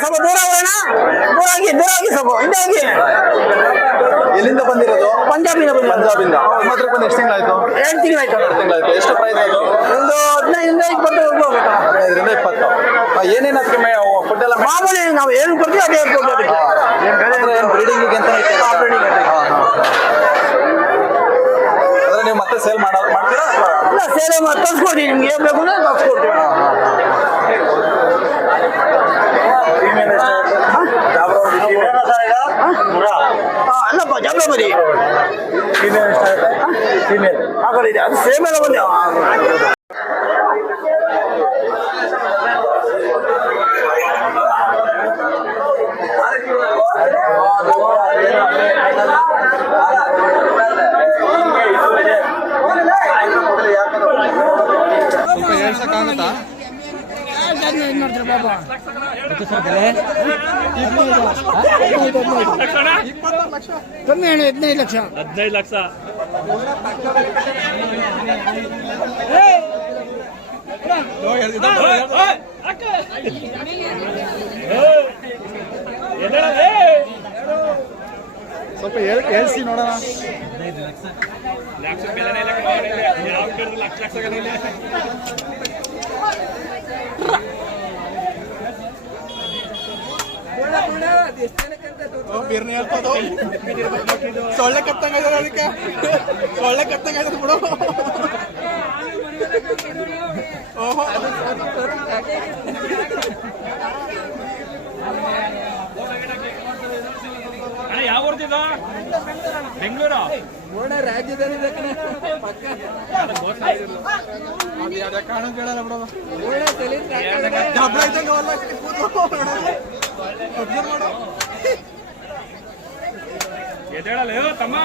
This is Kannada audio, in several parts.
ಸ್ವಲ್ಪ ದೂರ ಹೋಗೋಣ. ದೂರ ಹೋಗಿ ಸ್ವಲ್ಪ ಹಿಂದೆ ಹೋಗಿ. ಎಲ್ಲಿಂದ ಬಂದಿರೋದು? ಪಂಜಾಬಿಂದ ಪಂಜಾಬಿಂದ. ನಿಮ್ಮ ಹತ್ರ ಬಂದು ಎಷ್ಟು ತಿಂಗಳಾಯ್ತು? 2 ತಿಂಗಳಾಯ್ತು. 2 ತಿಂಗಳಾಯ್ತು. ಎಷ್ಟು ಪ್ರೈಸ್ ಅದು? ಒಂದು 15-20 ಹೋಗ್ಬೇಕು. 15-20. ಏನೇನು ಅದಕ್ಕೆ ಫುಡ್ ಎಲ್ಲ ಮಾಮೂಲಿ ನಾವು ಏನು ಕೊಡ್ತೀವಿ ಅದೇ ಕೊಡ್ತೀವಿ. ಬ್ರೀಡಿಂಗಿಗೆ ಅಂತ ಅಂದ್ರೆ ನೀವು ಮತ್ತೆ ಸೇಲ್ ಮಾಡ್ತೀರಾ? ಇಲ್ಲ, ಸೇಲ್ ತರಿಸ್ಕೊಡ್ತೀವಿ. ನಿಮ್ಗೆ ಏನು ಬೇಕು ಅಂದ್ರೆ ತರಿಸ್ಕೊಡ್ತೀವಿ. ಅಲ್ಲಪ್ಪ ಜಾಬ್ರಾಬರಿ ಹಾಕಲಿದೆ, ಅದು ಸೇಮ್ ಎಲ್ಲ ಬಂದೆ. ಹೇಳ್ಸಕ್ಕಾಗುತ್ತಾ? ಕಮ್ಮಿ ಹೇಳಿ 15 ಲಕ್ಷ. 15 ಲಕ್ಷ. ಸ್ವಲ್ಪ ಹೇಳ್ಸಿ ನೋಡೋಣ. 15 ಲಕ್ಷ ಬೆಲೆನೇ ಯಾವ ಕೇಳಿದ್ರು ಲಕ್ಷ ಸೊಳ್ಳೆ ಕತ್ತಂಗ ಅದಕ್ಕೆ ಸೊಳ್ಳೆ ಕತ್ತಂಗ ಬಿಡು. ಓಹೋ, ಯಾವ ಊರ್ತಿದ? ಬೆಂಗಳೂರು ರಾಜ್ಯದಲ್ಲಿ ಕಾಣ ಕೇಳಲ್ಲ ಬಿಡೋದು. ಎದ್ದೇಳಲ್ಲ ತಮ್ಮ.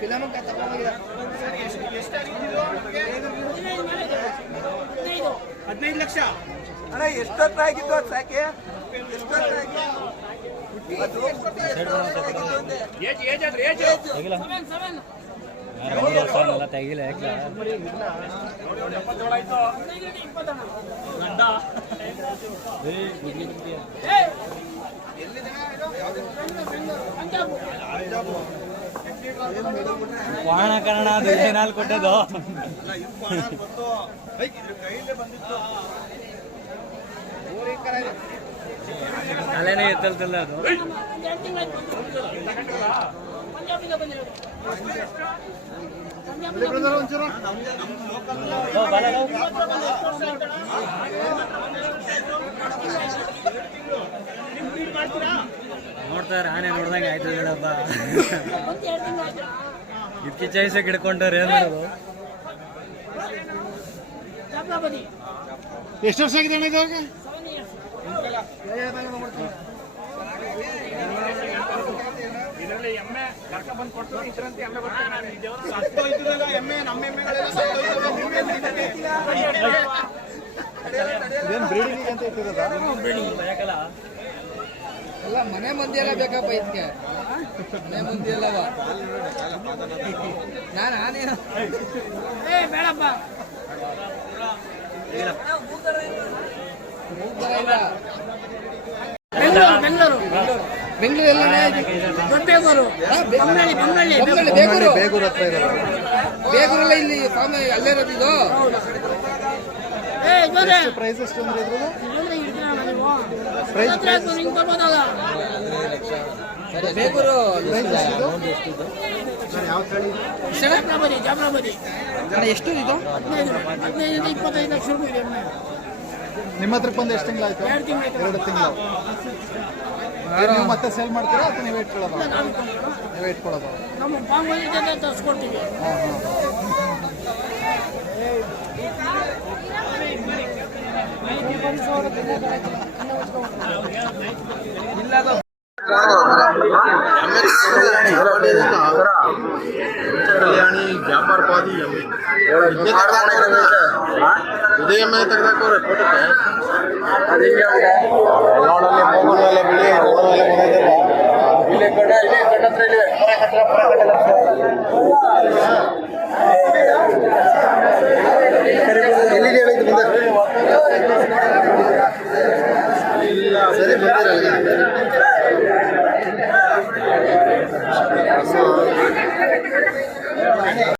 ಫಿಲಮ್ 15 ಲಕ್ಷ. ಅಣ್ಣ ಎಷ್ಟೊತ್ತ ಆಗಿತ್ತು ಅದು ಸಾಕೆ? ವಾಹನ ಕನ್ನಡ ಅದು ಏನಾಲ್ ಕೊಟ್ಟದು ತಲೆನೇ ಎತ್ತಲ್ತಿಲ್ಲ ಅದು. ನೋಡ್ತಾರೆ ಆನೆ ನೋಡ್ದಂಗೆ ಆಯ್ತು ಹೇಳಪ್ಪ. ಇದಕ್ಕೆ ಚೈಸಕ್ಕೆ ಹಿಡ್ಕೊಂಡವ್ರು ಏನ್ ಮಾಡೋದು? ಎಷ್ಟು ವರ್ಷ ಆಗಿದೆ ಅಣ್ಣ ಇವಾಗ? ಇದರಲ್ಲಿ ಎಮ್ಮೆ ಕರ್ಕ ಬಂದು ಕೊಟ್ಟು ಇದ್ರಂತೆ ಎಮ್ಮೆ ಎಲ್ಲ ಮನೆ ಮಂದಿ ಎಲ್ಲ ಬೇಕಪ್ಪ ಇದಕ್ಕೆ. ಮನೆ ಮಂದಿ ಎಲ್ಲವ ನಾನು ಆನೇನು ಬೇಡಪ್ಪ. ಬೆಂಗಳೂರು ಎಲ್ಲ ಬೇಗೂರಲ್ಲ ಇಲ್ಲಿ ಫಾರ್ಮ್ ಅಲ್ಲೇ ಇರೋದು ಇದು. ಪ್ರೈಸ್ ಎಷ್ಟು ಅಂದ್ರೆ ಇದ್ರದ್ದು ಪ್ರೈಸ್ ಬೇಗೂರು ಯಾವ ತಳಿ ಅಣ್ಣ ಎಷ್ಟು ಇದು 15-25 ಲಕ್ಷ ರೂಪಾಯಿ ಇದೆ ಎಮ್ಮೆ. ನಿಮ್ಮ ಹತ್ರಕ್ಕೆ ಬಂದು ಎಷ್ಟು ತಿಂಗಳಾಯ್ತು 2 ತಿಂಗಳು 2 ತಿಂಗಳು ನೀವು ಮತ್ತೆ ಸೇಲ್ ಮಾಡ್ತೀರಾ ಅಥವಾ ನೀವೇ ಇಟ್ಕೊಳ್ಳೋದು ನೀವೇ ಇಟ್ಕೊಳ್ಳೋದು ನಮ್ಮ ಬಾಂಗ್ಲಾದೇಶ ಜೊತೆ ತರಿಸ್ಕೊಡ್ತೀವಿ. ಕಲ್ಯಾಣಿ ವ್ಯಾಪಾರವಾದಿ ಇದೇ ಎಮ್ಮೆ ತೆಗೆದಾಕೋರೆ ಫೋಟೋಕ್ಕೆ ಎಲ್ಲಿದೆ ಹೇಳಿದ್ದು ಸರಿ ಬಂದಿರಲ್ಲ